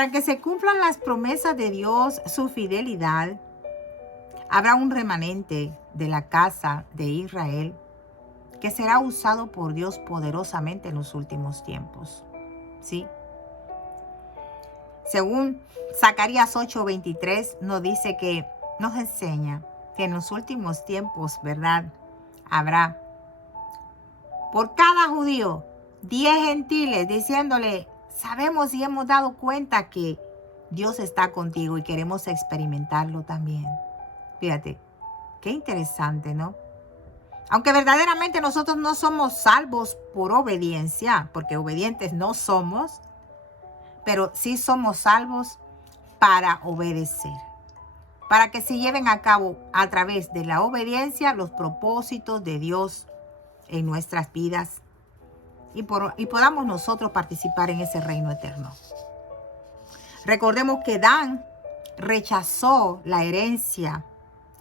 Para que se cumplan las promesas de Dios, su fidelidad, habrá un remanente de la casa de Israel que será usado por Dios poderosamente en los últimos tiempos. ¿Sí? Según Zacarías 8:23 nos enseña que en los últimos tiempos, ¿verdad? Habrá por cada judío 10 gentiles diciéndole: sabemos y hemos dado cuenta que Dios está contigo y queremos experimentarlo también. Fíjate, qué interesante, ¿no? Aunque verdaderamente nosotros no somos salvos por obediencia, porque obedientes no somos, pero sí somos salvos para obedecer, para que se lleven a cabo a través de la obediencia los propósitos de Dios en nuestras vidas y podamos nosotros participar en ese reino eterno. Recordemos que Dan rechazó la herencia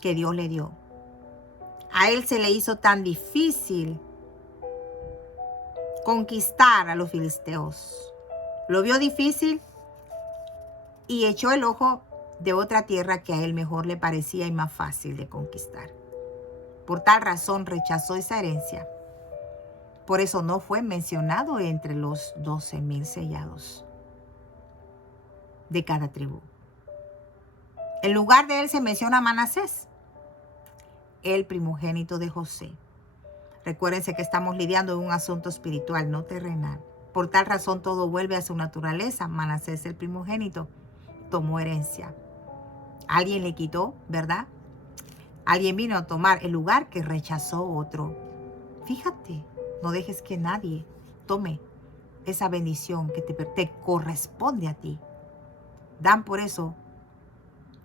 que Dios le dio. A él se le hizo tan difícil conquistar a los filisteos. Lo vio difícil y echó el ojo de otra tierra que a él mejor le parecía y más fácil de conquistar. Por tal razón rechazó esa herencia. Por eso no fue mencionado entre los 12,000 sellados de cada tribu. En lugar de él se menciona a Manasés, el primogénito de José. Recuérdense que estamos lidiando en un asunto espiritual, no terrenal. Por tal razón todo vuelve a su naturaleza. Manasés, el primogénito, tomó herencia. Alguien le quitó, ¿verdad? Alguien vino a tomar el lugar que rechazó otro. Fíjate, no dejes que nadie tome esa bendición que te corresponde a ti. Dan por eso,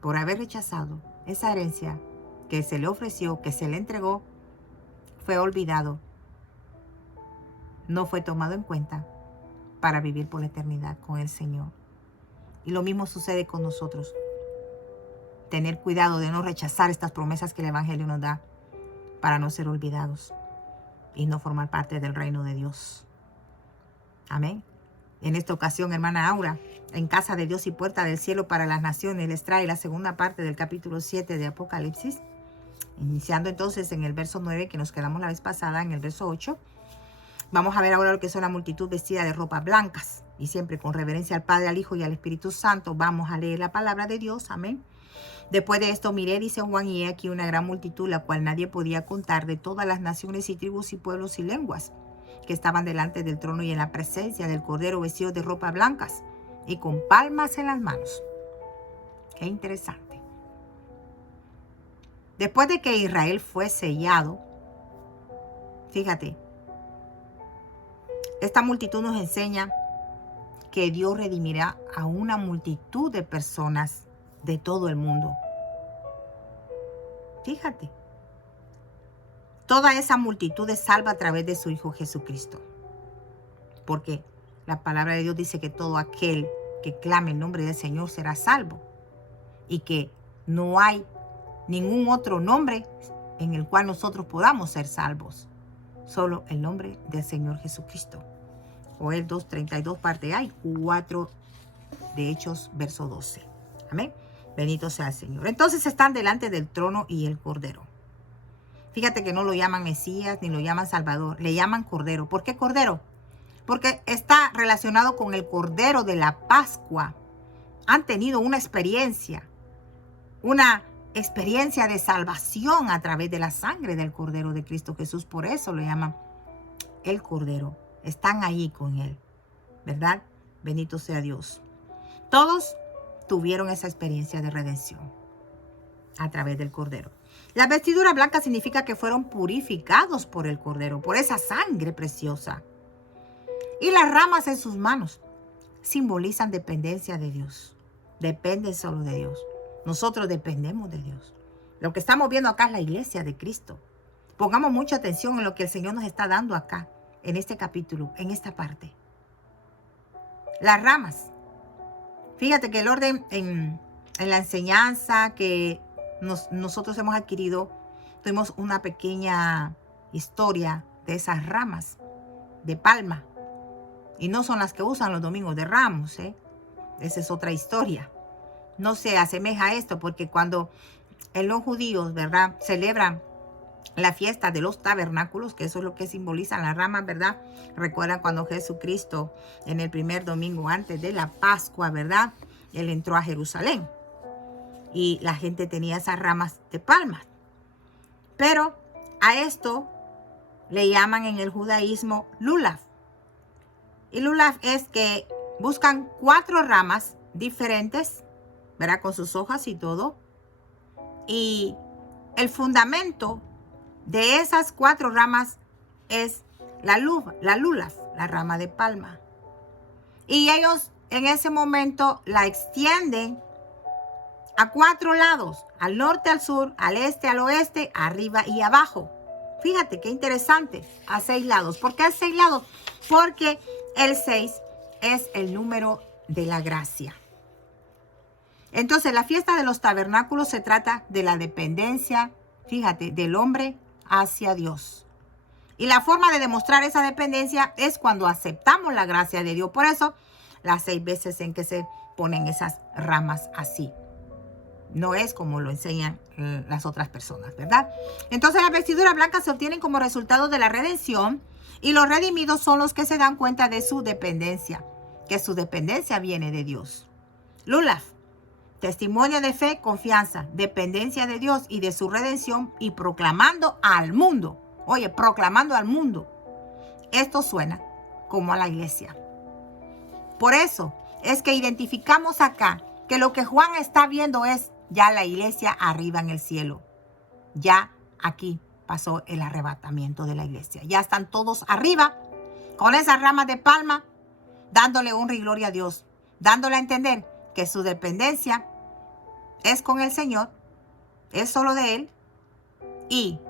por haber rechazado esa herencia que se le ofreció, que se le entregó, fue olvidado. No fue tomado en cuenta para vivir por la eternidad con el Señor. Y lo mismo sucede con nosotros. Tener cuidado de no rechazar estas promesas que el Evangelio nos da para no ser olvidados y no formar parte del reino de Dios. Amén. En esta ocasión, hermana Aura, en Casa de Dios y Puerta del Cielo para las Naciones, les trae la segunda parte del capítulo 7 de Apocalipsis. Iniciando entonces en el verso 9, que nos quedamos la vez pasada, en el verso 8. Vamos a ver ahora lo que son la multitud vestida de ropas blancas. Y siempre con reverencia al Padre, al Hijo y al Espíritu Santo, vamos a leer la palabra de Dios. Amén. Después de esto miré, dice Juan, y he aquí una gran multitud, la cual nadie podía contar, de todas las naciones y tribus y pueblos y lenguas, que estaban delante del trono y en la presencia del Cordero, vestidos de ropas blancas y con palmas en las manos. Qué interesante. Después de que Israel fue sellado, fíjate, esta multitud nos enseña que Dios redimirá a una multitud de personas de todo el mundo. Fíjate, toda esa multitud es salva a través de su Hijo Jesucristo. Porque la palabra de Dios dice que todo aquel que clame el nombre del Señor será salvo. Y que no hay ningún otro nombre en el cual nosotros podamos ser salvos. Solo el nombre del Señor Jesucristo. Joel 2:32 parte A y 4 de Hechos verso 12. Amén. Bendito sea el Señor. Entonces están delante del trono y el Cordero. Fíjate que no lo llaman Mesías ni lo llaman Salvador. Le llaman Cordero. ¿Por qué Cordero? Porque está relacionado con el Cordero de la Pascua. Han tenido una experiencia de salvación a través de la sangre del Cordero de Cristo Jesús. Por eso lo llaman el Cordero. Están ahí con Él, ¿verdad? Bendito sea Dios. Todos tuvieron esa experiencia de redención a través del Cordero. La vestidura blanca significa que fueron purificados por el Cordero, por esa sangre preciosa. Y las ramas en sus manos simbolizan dependencia de Dios. Dependen solo de Dios. Nosotros dependemos de Dios. Lo que estamos viendo acá es la iglesia de Cristo. Pongamos mucha atención en lo que el Señor nos está dando acá, en este capítulo, en esta parte. Las ramas. Fíjate que el orden en la enseñanza que nosotros hemos adquirido, tuvimos una pequeña historia de esas ramas de palma. Y no son las que usan los domingos de Ramos, esa es otra historia. No se asemeja a esto porque cuando en los judíos, ¿verdad?, celebran la fiesta de los tabernáculos, que eso es lo que simbolizan las ramas, ¿verdad? Recuerdan cuando Jesucristo en el primer domingo antes de la Pascua, ¿verdad?, Él entró a Jerusalén y la gente tenía esas ramas de palmas. Pero a esto le llaman en el judaísmo lulav. Y lulav es que buscan 4 ramas diferentes, ¿verdad?, con sus hojas y todo. Y el fundamento de esas 4 ramas es la lulav, la rama de palma. Y ellos en ese momento la extienden a 4 lados, al norte, al sur, al este, al oeste, arriba y abajo. Fíjate qué interesante, a 6 lados. ¿Por qué a 6 lados? Porque el 6 es el número de la gracia. Entonces, la fiesta de los tabernáculos se trata de la dependencia, fíjate, del hombre hacia Dios. Y la forma de demostrar esa dependencia es cuando aceptamos la gracia de Dios. Por eso, las 6 veces en que se ponen esas ramas así. No es como lo enseñan las otras personas, ¿verdad? Entonces, las vestiduras blancas se obtienen como resultado de la redención y los redimidos son los que se dan cuenta de su dependencia, que su dependencia viene de Dios. Lulav, testimonio de fe, confianza, dependencia de Dios y de su redención y proclamando al mundo. Oye, proclamando al mundo. Esto suena como a la iglesia. Por eso es que identificamos acá que lo que Juan está viendo es ya la iglesia arriba en el cielo. Ya aquí pasó el arrebatamiento de la iglesia. Ya están todos arriba con esas ramas de palma, dándole honra y gloria a Dios, dándole a entender que su dependencia es con el Señor, es solo de Él, y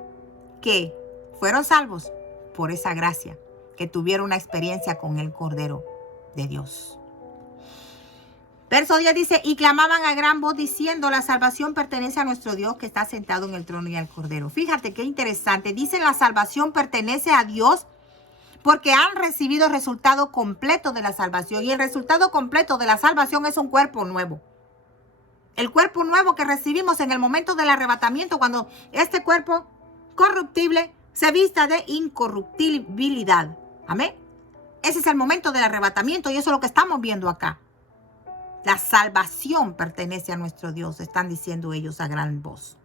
que fueron salvos por esa gracia, que tuvieron una experiencia con el Cordero de Dios. Verso 10 dice, y clamaban a gran voz diciendo, la salvación pertenece a nuestro Dios que está sentado en el trono y al Cordero. Fíjate qué interesante. Dicen la salvación pertenece a Dios porque han recibido el resultado completo de la salvación. Y el resultado completo de la salvación es un cuerpo nuevo. El cuerpo nuevo que recibimos en el momento del arrebatamiento, cuando este cuerpo corruptible se vista de incorruptibilidad. Amén. Ese es el momento del arrebatamiento y eso es lo que estamos viendo acá. La salvación pertenece a nuestro Dios, están diciendo ellos a gran voz.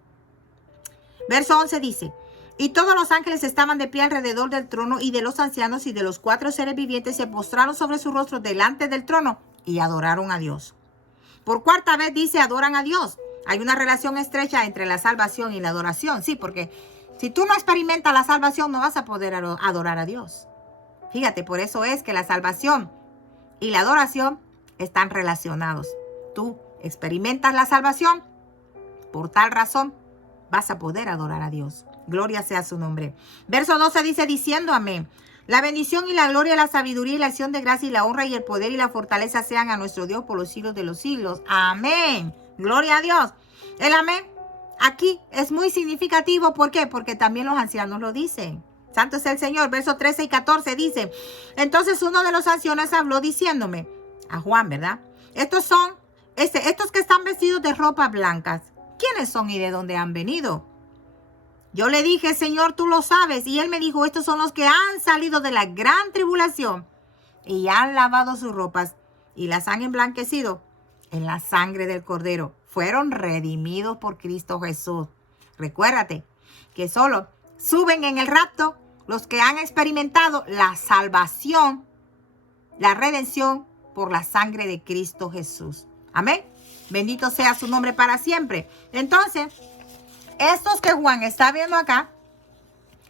Verso 11 dice, y todos los ángeles estaban de pie alrededor del trono y de los ancianos y de los 4 seres vivientes se postraron sobre su rostro delante del trono y adoraron a Dios. Por 4ª vez dice, adoran a Dios. Hay una relación estrecha entre la salvación y la adoración. Sí, porque si tú no experimentas la salvación, no vas a poder adorar a Dios. Fíjate, por eso es que la salvación y la adoración están relacionados. Tú experimentas la salvación, por tal razón vas a poder adorar a Dios. Gloria sea su nombre. Verso 12 dice, diciendo amén. La bendición y la gloria, la sabiduría y la acción de gracia y la honra y el poder y la fortaleza sean a nuestro Dios por los siglos de los siglos. Amén. Gloria a Dios. El amén aquí es muy significativo. ¿Por qué? Porque también los ancianos lo dicen. Santo es el Señor. Versos 13 y 14 dice, entonces uno de los ancianos habló diciéndome, a Juan, ¿verdad? Estos que están vestidos de ropas blancas, ¿quiénes son y de dónde han venido? Yo le dije, Señor, tú lo sabes. Y él me dijo, estos son los que han salido de la gran tribulación y han lavado sus ropas y las han emblanquecido en la sangre del Cordero. Fueron redimidos por Cristo Jesús. Recuérdate que solo suben en el rapto los que han experimentado la salvación, la redención por la sangre de Cristo Jesús. Amén. Bendito sea su nombre para siempre. Entonces, estos que Juan está viendo acá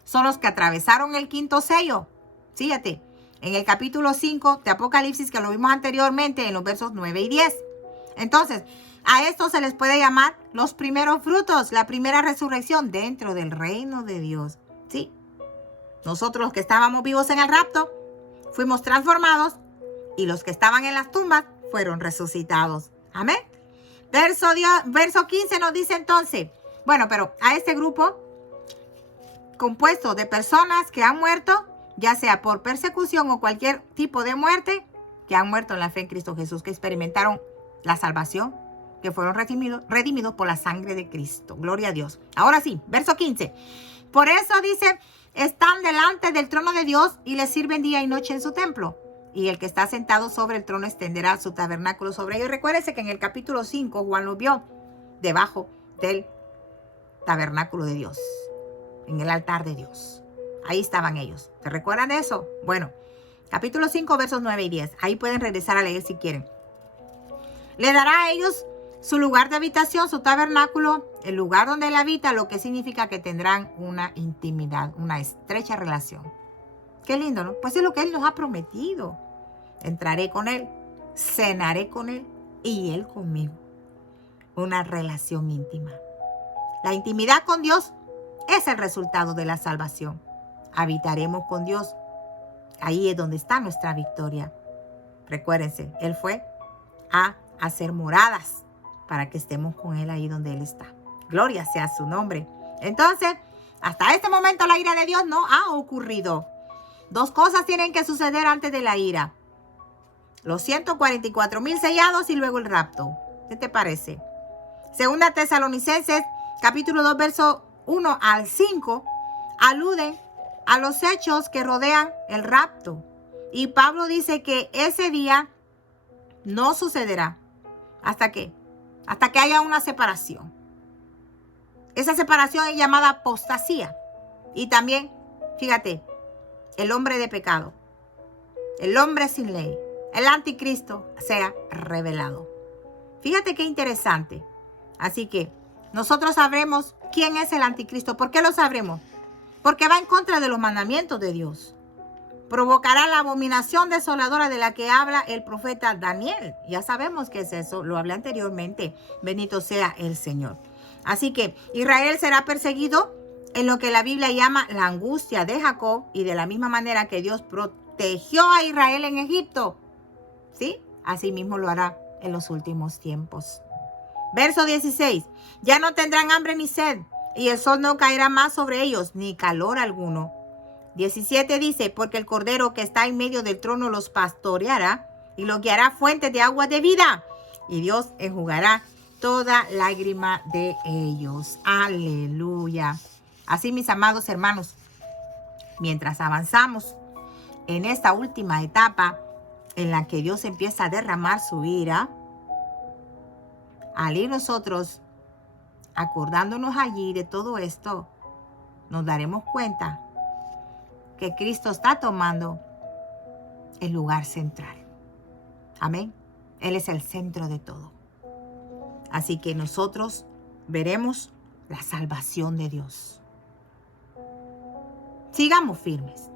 son los que atravesaron el 5º sello. Fíjate, en el capítulo 5 de Apocalipsis, que lo vimos anteriormente en los versos 9 y 10. Entonces, a estos se les puede llamar los primeros frutos, la primera resurrección dentro del reino de Dios. Sí, nosotros los que estábamos vivos en el rapto fuimos transformados y los que estaban en las tumbas fueron resucitados. Amén. Verso 15 nos dice entonces, bueno, pero a este grupo compuesto de personas que han muerto, ya sea por persecución o cualquier tipo de muerte, que han muerto en la fe en Cristo Jesús, que experimentaron la salvación, que fueron redimidos por la sangre de Cristo. Gloria a Dios. Ahora sí, verso 15. Por eso dice, están delante del trono de Dios y le sirven día y noche en su templo. Y el que está sentado sobre el trono extenderá su tabernáculo sobre ellos. Recuérdese que en el capítulo 5 Juan lo vio debajo del tabernáculo de Dios, en el altar de Dios. Ahí estaban ellos. ¿Se recuerdan de eso? Bueno, capítulo 5, versos 9 y 10. Ahí pueden regresar a leer si quieren. Le dará a ellos su lugar de habitación, su tabernáculo, el lugar donde él habita, lo que significa que tendrán una intimidad, una estrecha relación. Qué lindo, ¿no? Pues es lo que él nos ha prometido. Entraré con él, cenaré con él y él conmigo. Una relación íntima. La intimidad con Dios es el resultado de la salvación. Habitaremos con Dios. Ahí es donde está nuestra victoria. Recuérdense, él fue a hacer moradas para que estemos con él ahí donde él está. Gloria sea su nombre. Entonces, hasta este momento la ira de Dios no ha ocurrido. Dos cosas tienen que suceder antes de la ira. Los 144,000 sellados y luego el rapto. ¿Qué te parece? Segunda Tesalonicenses, capítulo 2, verso 1 al 5, aluden a los hechos que rodean el rapto. Y Pablo dice que ese día no sucederá. ¿Hasta qué? Hasta que haya una separación. Esa separación es llamada apostasía. Y también, fíjate, el hombre de pecado, el hombre sin ley, el anticristo sea revelado. Fíjate qué interesante. Así que nosotros sabremos quién es el anticristo. ¿Por qué lo sabremos? Porque va en contra de los mandamientos de Dios. Provocará la abominación desoladora de la que habla el profeta Daniel. Ya sabemos qué es eso, lo hablé anteriormente. Bendito sea el Señor. Así que Israel será perseguido en lo que la Biblia llama la angustia de Jacob, y de la misma manera que Dios protegió a Israel en Egipto, ¿sí? Así mismo lo hará en los últimos tiempos. Verso 16. Ya no tendrán hambre ni sed, y el sol no caerá más sobre ellos, ni calor alguno. 17 dice, porque el cordero que está en medio del trono los pastoreará y los guiará a fuentes de agua de vida, y Dios enjugará toda lágrima de ellos. Aleluya. Así, mis amados hermanos, mientras avanzamos en esta última etapa en la que Dios empieza a derramar su ira, al ir nosotros acordándonos allí de todo esto, nos daremos cuenta que Cristo está tomando el lugar central. Amén. Él es el centro de todo. Así que nosotros veremos la salvación de Dios. Sigamos firmes.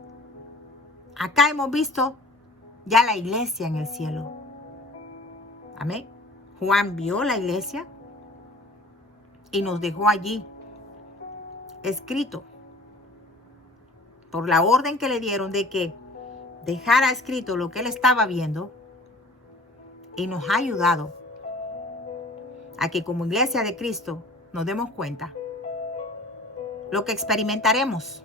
Acá hemos visto ya la iglesia en el cielo. Amén. Juan vio la iglesia y nos dejó allí escrito por la orden que le dieron de que dejara escrito lo que él estaba viendo, y nos ha ayudado a que como iglesia de Cristo nos demos cuenta lo que experimentaremos,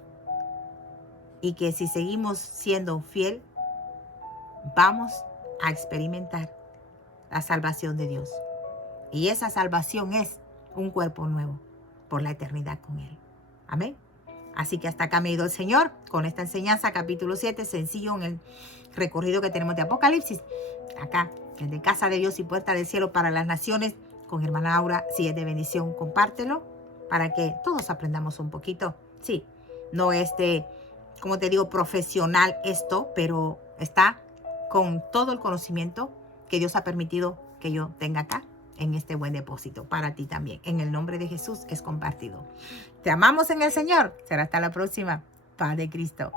y que si seguimos siendo fiel, vamos a experimentar la salvación de Dios. Y esa salvación es un cuerpo nuevo por la eternidad con Él. Amén. Así que hasta acá me ha ido el Señor con esta enseñanza, capítulo 7, sencillo en el recorrido que tenemos de Apocalipsis. Acá, desde Casa de Dios y Puerta del Cielo para las Naciones, con hermana Aura. Si es de bendición, compártelo para que todos aprendamos un poquito. Sí, no es de, como te digo, profesional esto, pero está con todo el conocimiento que Dios ha permitido que yo tenga acá en este buen depósito para ti también. En el nombre de Jesús es compartido. Te amamos en el Señor. Será hasta la próxima. Paz de Cristo.